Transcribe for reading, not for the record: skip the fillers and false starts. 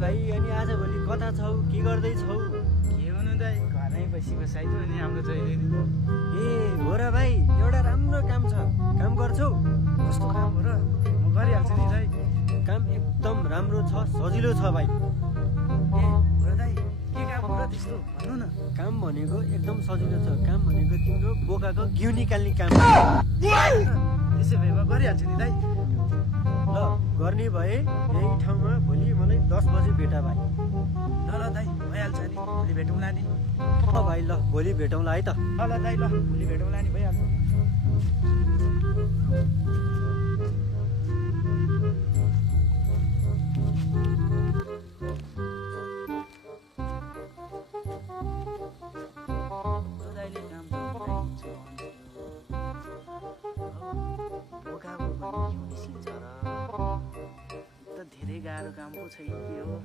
भाइ अनि आजभोलि कता छौ के गर्दैछौ के हुनु दाइ घरै बसी बसाइदियो अनि हाम्रो जहिले ए हो र भाइ एउटा राम्रो काम छ काम गर्छौ कस्तो काम हो र म गरिहाल्छु नि दाइ काम एकदम राम्रो छ सजिलो छ भाइ ए हो र दाइ के काम हो र त्यस्तो भन्नु न काम भनेको एकदम सजिलो छ काम भनेको तिम्रो बोकाको घिउ निकाल्ने काम त्यसो भए म गरिहाल्छु नि दाइ ल गर्ने भए यही ठाउँमा भोलि मलाई 10 बजे भेटा भाइ ल ल दाइ भइहाल्छ नि भोलि भेटौँला नि भाइ ल भोलि भेटौँला है त ल ल दाइ ल भोलि भेटौँला नि भइहाल्छ धेरै गाह्रो काम पो छैन के हो